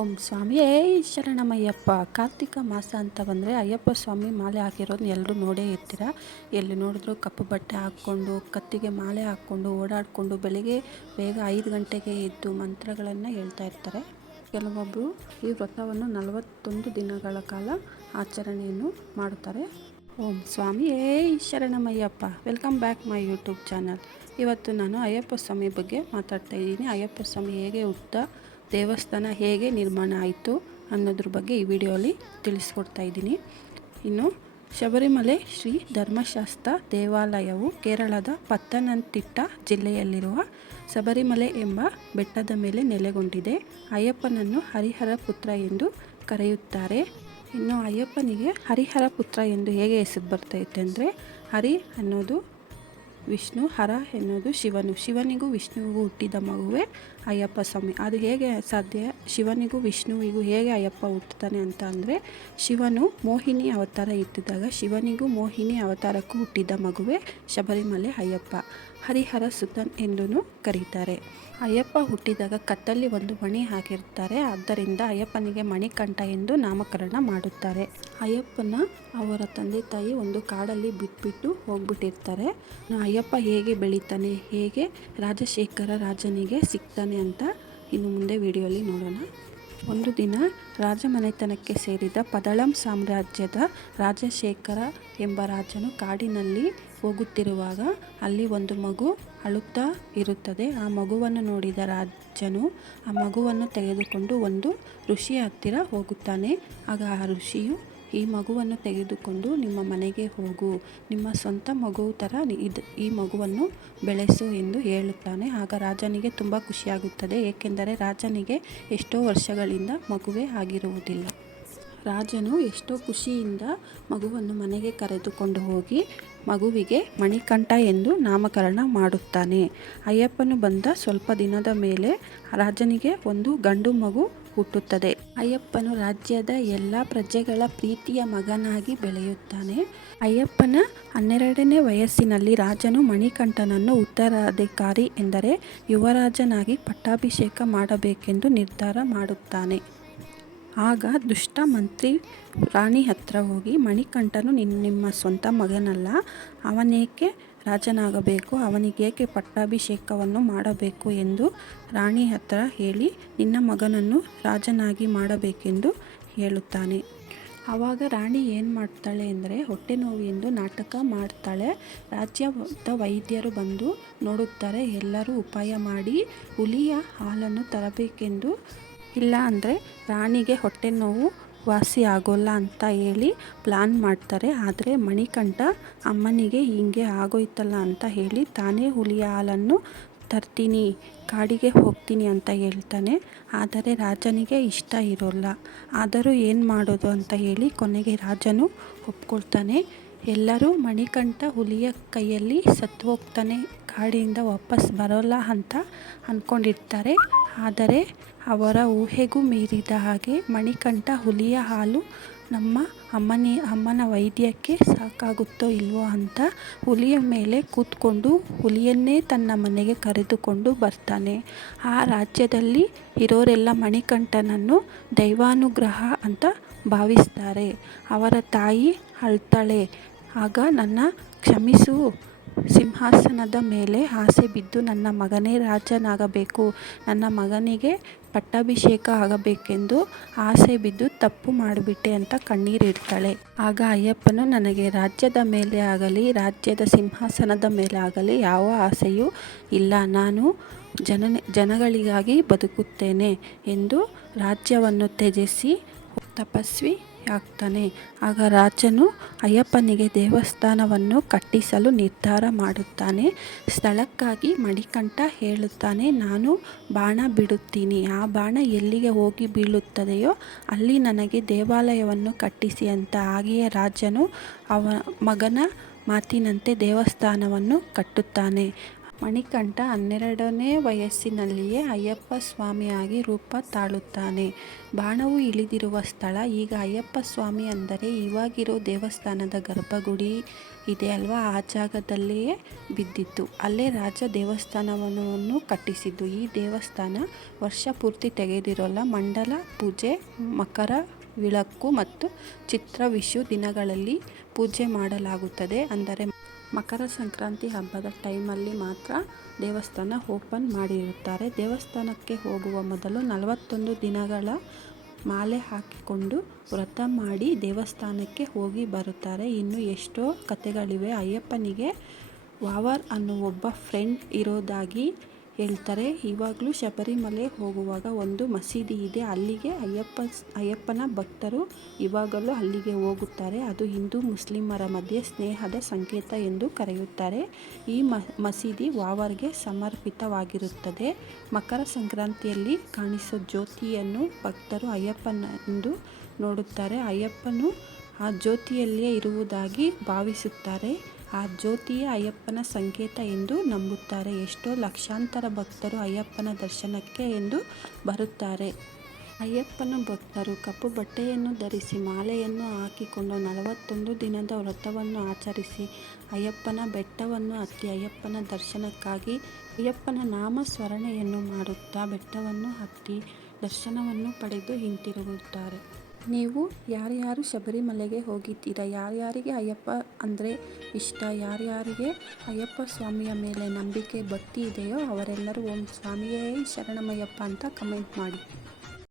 ಓಂ ಸ್ವಾಮಿಯೇ ಶರಣಮಯ್ಯಪ್ಪ. ಕಾರ್ತಿಕ ಮಾಸ ಅಂತ ಬಂದರೆ ಅಯ್ಯಪ್ಪ ಸ್ವಾಮಿ ಮಾಲೆ ಹಾಕಿರೋದು ಎಲ್ಲರೂ ನೋಡೇ ಇರ್ತೀರ. ಎಲ್ಲಿ ನೋಡಿದ್ರು ಕಪ್ಪು ಬಟ್ಟೆ ಹಾಕ್ಕೊಂಡು ಕತ್ತಿಗೆ ಮಾಲೆ ಹಾಕ್ಕೊಂಡು ಓಡಾಡಿಕೊಂಡು ಬೆಳಿಗ್ಗೆ ಬೇಗ 5 ಗಂಟೆಗೆ ಎದ್ದು ಮಂತ್ರಗಳನ್ನು ಹೇಳ್ತಾ ಇರ್ತಾರೆ. ಕೆಲವೊಬ್ಬರು ಈ ವ್ರತವನ್ನು 41 ದಿನಗಳ ಕಾಲ ಆಚರಣೆಯನ್ನು ಮಾಡುತ್ತಾರೆ. ಓಂ ಸ್ವಾಮಿಯೇ ಶರಣಮಯ್ಯಪ್ಪ. Welcome back my YouTube channel. ಇವತ್ತು ನಾನು ಅಯ್ಯಪ್ಪ ಸ್ವಾಮಿ ಬಗ್ಗೆ ಮಾತಾಡ್ತಾ ಇದ್ದೀನಿ. ಅಯ್ಯಪ್ಪ ಸ್ವಾಮಿ ಹೇಗೆ ಹುಟ್ಟ, ದೇವಸ್ಥಾನ ಹೇಗೆ ನಿರ್ಮಾಣ ಆಯಿತು ಅನ್ನೋದ್ರ ಬಗ್ಗೆ ಈ ವಿಡಿಯೋಲಿ ತಿಳಿಸ್ಕೊಡ್ತಾ ಇದ್ದೀನಿ. ಇನ್ನು ಶಬರಿಮಲೆ ಶ್ರೀ ಧರ್ಮಶಾಸ್ತ್ರ ದೇವಾಲಯವು ಕೇರಳದ ಪತ್ತನಂತಿಟ್ಟ ಜಿಲ್ಲೆಯಲ್ಲಿರುವ ಶಬರಿಮಲೆ ಎಂಬ ಬೆಟ್ಟದ ಮೇಲೆ ನೆಲೆಗೊಂಡಿದೆ. ಅಯ್ಯಪ್ಪನನ್ನು ಹರಿಹರ ಪುತ್ರ ಎಂದು ಕರೆಯುತ್ತಾರೆ. ಇನ್ನು ಅಯ್ಯಪ್ಪನಿಗೆ ಹರಿಹರ ಪುತ್ರ ಎಂದು ಹೇಗೆ ಹೆಸರು ಬರ್ತೈತೆ ಅಂದರೆ, ಹರಿ ಅನ್ನೋದು ವಿಷ್ಣು, ಹರ ಎನ್ನುವುದು ಶಿವನು. ಶಿವನಿಗೂ ವಿಷ್ಣುವಿಗೂ ಹುಟ್ಟಿದ ಮಗುವೇ ಅಯ್ಯಪ್ಪ ಸ್ವಾಮಿ. ಅದು ಹೇಗೆ ಸಾಧ್ಯ? ಶಿವನಿಗೂ ವಿಷ್ಣುವಿಗೂ ಹೇಗೆ ಅಯ್ಯಪ್ಪ ಹುಟ್ಟುತ್ತಾನೆ ಅಂತ ಅಂದರೆ, ಶಿವನು ಮೋಹಿನಿ ಅವತಾರ ಇಟ್ಟಿದ್ದಾಗ ಶಿವನಿಗೂ ಮೋಹಿನಿ ಅವತಾರಕ್ಕೂ ಹುಟ್ಟಿದ ಮಗುವೇ ಶಬರಿಮಲೆ ಅಯ್ಯಪ್ಪ. ಹರಿಹರ ಸುತನ್ ಎಂದೂ ಕರೀತಾರೆ. ಅಯ್ಯಪ್ಪ ಹುಟ್ಟಿದಾಗ ಕತ್ತಲ್ಲಿ ಒಂದು ಮಣಿ ಹಾಕಿರ್ತಾರೆ. ಆದ್ದರಿಂದ ಅಯ್ಯಪ್ಪನಿಗೆ ಮಣಿಕಂಠ ಎಂದು ನಾಮಕರಣ ಮಾಡುತ್ತಾರೆ. ಅಯ್ಯಪ್ಪನ ಅವರ ತಂದೆ ತಾಯಿ ಒಂದು ಕಾಡಲ್ಲಿ ಬಿಟ್ಬಿಟ್ಟು ಹೋಗ್ಬಿಟ್ಟಿರ್ತಾರೆ. ಅಯ್ಯಪ್ಪ ಹೇಗೆ ಬೆಳೀತಾನೆ, ಹೇಗೆ ರಾಜಶೇಖರ ರಾಜನಿಗೆ ಸಿಗ್ತಾನೆ ಅಂತ ಇನ್ನು ಮುಂದೆ ವಿಡಿಯೋಲಿ ನೋಡೋಣ. ಒಂದು ದಿನ ರಾಜಮನೆತನಕ್ಕೆ ಸೇರಿದ ಪದಳಂ ಸಾಮ್ರಾಜ್ಯದ ರಾಜಶೇಖರ ಎಂಬ ರಾಜನು ಕಾಡಿನಲ್ಲಿ ಹೋಗುತ್ತಿರುವಾಗ ಅಲ್ಲಿ ಒಂದು ಮಗು ಅಳುತ್ತಾ ಇರುತ್ತದೆ. ಆ ಮಗುವನ್ನು ನೋಡಿದ ರಾಜನು ಆ ಮಗುವನ್ನು ತೆಗೆದುಕೊಂಡು ಒಂದು ಋಷಿಯ ಹತ್ತಿರ ಹೋಗುತ್ತಾನೆ. ಆಗ ಆ ಋಷಿಯು, ಈ ಮಗುವನ್ನು ತೆಗೆದುಕೊಂಡು ನಿಮ್ಮ ಮನೆಗೆ ಹೋಗು, ನಿಮ್ಮ ಸ್ವಂತ ಮಗು ಥರ ಈ ಮಗುವನ್ನು ಬೆಳೆಸು ಎಂದು ಹೇಳುತ್ತಾನೆ. ಆಗ ರಾಜನಿಗೆ ತುಂಬ ಖುಷಿಯಾಗುತ್ತದೆ. ಏಕೆಂದರೆ ರಾಜನಿಗೆ ಎಷ್ಟೋ ವರ್ಷಗಳಿಂದ ಮಗುವೇ ಆಗಿರುವುದಿಲ್ಲ. ರಾಜನು ಎಷ್ಟೋ ಖುಷಿಯಿಂದ ಮಗುವನ್ನು ಮನೆಗೆ ಕರೆದುಕೊಂಡು ಹೋಗಿ ಮಗುವಿಗೆ ಮಣಿಕಂಠ ಎಂದು ನಾಮಕರಣ ಮಾಡುತ್ತಾನೆ. ಅಯ್ಯಪ್ಪನು ಬಂದ ಸ್ವಲ್ಪ ದಿನದ ಮೇಲೆ ರಾಜನಿಗೆ ಒಂದು ಗಂಡು ಮಗು ಹುಟ್ಟುತ್ತದೆ. ಅಯ್ಯಪ್ಪನು ರಾಜ್ಯದ ಎಲ್ಲ ಪ್ರಜೆಗಳ ಪ್ರೀತಿಯ ಮಗನಾಗಿ ಬೆಳೆಯುತ್ತಾನೆ. ಅಯ್ಯಪ್ಪನ 12ನೇ ವಯಸ್ಸಿನಲ್ಲಿ ರಾಜನು ಮಣಿಕಂಠನನ್ನು ಉತ್ತರಾಧಿಕಾರಿ ಎಂದರೆ ಯುವರಾಜನಾಗಿ ಪಟ್ಟಾಭಿಷೇಕ ಮಾಡಬೇಕೆಂದು ನಿರ್ಧಾರ ಮಾಡುತ್ತಾನೆ. ಆಗ ದುಷ್ಟ ಮಂತ್ರಿ ರಾಣಿ ಹತ್ರ ಹೋಗಿ, ಮಣಿಕಂಠನು ನಿಮ್ಮ ಸ್ವಂತ ಮಗನಲ್ಲ, ಅವನೇಕೆ ರಾಜನಾಗಬೇಕು, ಅವನಿಗೇಕೆ ಪಟ್ಟಾಭಿಷೇಕವನ್ನು ಮಾಡಬೇಕು ಎಂದು ರಾಣಿ ಹತ್ರ ಹೇಳಿ ನಿನ್ನ ಮಗನನ್ನು ರಾಜನಾಗಿ ಮಾಡಬೇಕೆಂದು ಹೇಳುತ್ತಾನೆ. ಆವಾಗ ರಾಣಿ ಏನು ಮಾಡ್ತಾಳೆ ಅಂದರೆ, ಹೊಟ್ಟೆ ನೋವು ಎಂದು ನಾಟಕ ಮಾಡ್ತಾಳೆ. ರಾಜ್ಯದ ವೈದ್ಯರು ಬಂದು ನೋಡುತ್ತಾರೆ. ಎಲ್ಲರೂ ಉಪಾಯ ಮಾಡಿ ಹುಲಿಯ ಹಾಲನ್ನು ತರಬೇಕೆಂದು, ಇಲ್ಲ ಅಂದರೆ ರಾಣಿಗೆ ಹೊಟ್ಟೆ ನೋವು ವಾಸಿ ಆಗೋಲ್ಲ ಅಂತ ಹೇಳಿ ಪ್ಲ್ಯಾನ್ ಮಾಡ್ತಾರೆ. ಆದರೆ ಮಣಿಕಂಠ ಅಮ್ಮನಿಗೆ ಹೀಗೆ ಆಗೋಯ್ತಲ್ಲ ಅಂತ ಹೇಳಿ ತಾನೇ ಹುಲಿಯ ಹಾಲನ್ನು ತರ್ತೀನಿ, ಕಾಡಿಗೆ ಹೋಗ್ತೀನಿ ಅಂತ ಹೇಳ್ತಾನೆ. ಆದರೆ ರಾಜನಿಗೆ ಇಷ್ಟ ಇರೋಲ್ಲ. ಆದರೂ ಏನು ಮಾಡೋದು ಅಂತ ಹೇಳಿ ಕೊನೆಗೆ ರಾಜನು ಒಪ್ಕೊಳ್ತಾನೆ. ಎಲ್ಲರೂ ಮಣಿಕಂಠ ಹುಲಿಯ ಕೈಯಲ್ಲಿ ಸತ್ತು ಹೋಗ್ತಾನೆ, ಕಾಡಿನಿಂದ ವಾಪಸ್ ಬರೋಲ್ಲ ಅಂತ ಅಂದ್ಕೊಂಡಿರ್ತಾರೆ. ಆದರೆ ಅವರ ಊಹೆಗೂ ಮೀರಿದ ಹಾಗೆ ಮಣಿಕಂಠ ಹುಲಿಯ ಹಾಲು ನಮ್ಮ ಅಮ್ಮನ ವೈದ್ಯಕ್ಕೆ ಸಾಕಾಗುತ್ತೋ ಇಲ್ವೋ ಅಂತ ಹುಲಿಯ ಮೇಲೆ ಕೂತ್ಕೊಂಡು ಹುಲಿಯನ್ನೇ ತನ್ನ ಮನೆಗೆ ಕರೆದುಕೊಂಡು ಬರ್ತಾನೆ. ಆ ರಾಜ್ಯದಲ್ಲಿ ಇರೋರೆಲ್ಲ ಮಣಿಕಂಠನನ್ನು ದೈವಾನುಗ್ರಹ ಅಂತ ಭಾವಿಸ್ತಾರೆ. ಅವರ ತಾಯಿ ಅಳ್ತಾಳೆ, ಆಗ ನನ್ನ ಕ್ಷಮಿಸು, ಸಿಂಹಾಸನದ ಮೇಲೆ ಆಸೆ ಬಿದ್ದು ನನ್ನ ಮಗನೇ ರಾಜನಾಗಬೇಕು, ನನ್ನ ಮಗನಿಗೆ ಪಟ್ಟಾಭಿಷೇಕ ಆಗಬೇಕೆಂದು ಆಸೆ ಬಿದ್ದು ತಪ್ಪು ಮಾಡಿಬಿಟ್ಟೆ ಅಂತ ಕಣ್ಣೀರಿಡ್ತಾಳೆ. ಆಗ ಅಯ್ಯಪ್ಪನು, ನನಗೆ ರಾಜ್ಯದ ಮೇಲೆ ಆಗಲಿ ರಾಜ್ಯದ ಸಿಂಹಾಸನದ ಮೇಲೆ ಆಗಲಿ ಯಾವ ಆಸೆಯೂ ಇಲ್ಲ, ನಾನು ಜನಗಳಿಗಾಗಿ ಬದುಕುತ್ತೇನೆ ಎಂದು ರಾಜ್ಯವನ್ನು ತ್ಯಜಿಸಿ ತಪಸ್ವಿ ಆಗ್ತಾನೆ. ಆಗ ರಾಜನು ಅಯ್ಯಪ್ಪನಿಗೆ ದೇವಸ್ಥಾನವನ್ನು ಕಟ್ಟಿಸಲು ನಿರ್ಧಾರ ಮಾಡುತ್ತಾನೆ. ಸ್ಥಳಕ್ಕಾಗಿ ಮಣಿಕಂಠ ಹೇಳುತ್ತಾನೆ, ನಾನು ಬಾಣ ಬಿಡುತ್ತೀನಿ, ಆ ಬಾಣ ಎಲ್ಲಿಗೆ ಹೋಗಿ ಬೀಳುತ್ತದೆಯೋ ಅಲ್ಲಿ ನನಗೆ ದೇವಾಲಯವನ್ನು ಕಟ್ಟಿಸಿ ಅಂತ. ಹಾಗೆಯೇ ರಾಜನು ಮಗನ ಮಾತಿನಂತೆ ದೇವಸ್ಥಾನವನ್ನು ಕಟ್ಟುತ್ತಾನೆ. ಮಣಿಕಂಠ 12ನೇ ವಯಸ್ಸಿನಲ್ಲಿಯೇ ಅಯ್ಯಪ್ಪ ಸ್ವಾಮಿಯಾಗಿ ರೂಪ ತಾಳುತ್ತಾನೆ. ಬಾಣವು ಇಳಿದಿರುವ ಸ್ಥಳ ಈಗ ಅಯ್ಯಪ್ಪ ಸ್ವಾಮಿ ಅಂದರೆ ಇವಾಗಿರೋ ದೇವಸ್ಥಾನದ ಗರ್ಭಗುಡಿ ಇದೆ ಅಲ್ವಾ, ಆ ಜಾಗದಲ್ಲಿಯೇ ಬಿದ್ದಿತ್ತು. ಅಲ್ಲೇ ರಾಜ ದೇವಸ್ಥಾನವನ್ನು ಕಟ್ಟಿಸಿದ್ದು. ಈ ದೇವಸ್ಥಾನ ವರ್ಷ ಪೂರ್ತಿ ತೆಗೆದಿರೋಲ್ಲ. ಮಂಡಲ ಪೂಜೆ, ಮಕರ ವಿಳಕ್ಕು ಮತ್ತು ಚಿತ್ರ ವಿಷು ದಿನಗಳಲ್ಲಿ ಪೂಜೆ ಮಾಡಲಾಗುತ್ತದೆ. ಅಂದರೆ ಮಕರ ಸಂಕ್ರಾಂತಿ ಹಬ್ಬದ ಟೈಮಲ್ಲಿ ಮಾತ್ರ ದೇವಸ್ಥಾನ ಓಪನ್ ಮಾಡಿರುತ್ತಾರೆ. ದೇವಸ್ಥಾನಕ್ಕೆ ಹೋಗುವ ಮೊದಲು 41 ದಿನಗಳ ಮಾಲೆ ಹಾಕಿಕೊಂಡು ವ್ರತ ಮಾಡಿ ದೇವಸ್ಥಾನಕ್ಕೆ ಹೋಗಿ ಬರುತ್ತಾರೆ. ಇನ್ನು ಎಷ್ಟೋ ಕಥೆಗಳಿವೆ. ಅಯ್ಯಪ್ಪನಿಗೆ ವಾವರ್ ಅನ್ನೋ ಒಬ್ಬ ಫ್ರೆಂಡ್ ಇರೋದಾಗಿ ಹೇಳ್ತಾರೆ. ಇವಾಗಲೂ ಶಬರಿಮಲೆ ಹೋಗುವಾಗ ಒಂದು ಮಸೀದಿ ಇದೆ, ಅಲ್ಲಿಗೆ ಅಯ್ಯಪ್ಪನ ಭಕ್ತರು ಇವಾಗಲೂ ಅಲ್ಲಿಗೆ ಹೋಗುತ್ತಾರೆ. ಅದು ಹಿಂದೂ ಮುಸ್ಲಿಮರ ಮಧ್ಯೆ ಸ್ನೇಹದ ಸಂಕೇತ ಎಂದು ಕರೆಯುತ್ತಾರೆ. ಈ ಮಸೀದಿ ವಾವರ್ಗೆ ಸಮರ್ಪಿತವಾಗಿರುತ್ತದೆ. ಮಕರ ಸಂಕ್ರಾಂತಿಯಲ್ಲಿ ಕಾಣಿಸೋ ಜ್ಯೋತಿಯನ್ನು ಭಕ್ತರು ಅಯ್ಯಪ್ಪನೆಂದು ನೋಡುತ್ತಾರೆ. ಅಯ್ಯಪ್ಪನು ಆ ಜ್ಯೋತಿಯಲ್ಲಿಯೇ ಇರುವುದಾಗಿ ಭಾವಿಸುತ್ತಾರೆ. ಆ ಜ್ಯೋತಿಯೇ ಅಯ್ಯಪ್ಪನ ಸಂಕೇತ ಎಂದು ನಂಬುತ್ತಾರೆ. ಎಷ್ಟೋ ಲಕ್ಷಾಂತರ ಭಕ್ತರು ಅಯ್ಯಪ್ಪನ ದರ್ಶನಕ್ಕೆ ಎಂದು ಬರುತ್ತಾರೆ. ಅಯ್ಯಪ್ಪನ ಭಕ್ತರು ಕಪ್ಪು ಬಟ್ಟೆಯನ್ನು ಧರಿಸಿ ಮಾಲೆಯನ್ನು ಹಾಕಿಕೊಂಡು 41 ದಿನದ ವ್ರತವನ್ನು ಆಚರಿಸಿ ಅಯ್ಯಪ್ಪನ ಬೆಟ್ಟವನ್ನು ಹತ್ತಿ ಅಯ್ಯಪ್ಪನ ದರ್ಶನಕ್ಕಾಗಿ ಅಯ್ಯಪ್ಪನ ನಾಮ ಸ್ಮರಣೆಯನ್ನು ಮಾಡುತ್ತಾ ಬೆಟ್ಟವನ್ನು ಹತ್ತಿ ದರ್ಶನವನ್ನು ಪಡೆದು ಹಿಂತಿರುಗುತ್ತಾರೆ. ನೀವು ಯಾರ್ಯಾರು ಶಬರಿಮಲೆಗೆ ಹೋಗಿದ್ದೀರಾ? ಯಾರ್ಯಾರಿಗೆ ಅಯ್ಯಪ್ಪ ಅಂದರೆ ಇಷ್ಟ? ಯಾರ್ಯಾರಿಗೆ ಅಯ್ಯಪ್ಪ ಸ್ವಾಮಿಯ ಮೇಲೆ ನಂಬಿಕೆ ಭಕ್ತಿ ಇದೆಯೋ ಅವರೆಲ್ಲರೂ ಓಂ ಸ್ವಾಮಿಯೇ ಶರಣಮಯ್ಯಪ್ಪ ಅಂತ ಕಮೆಂಟ್ ಮಾಡಿ.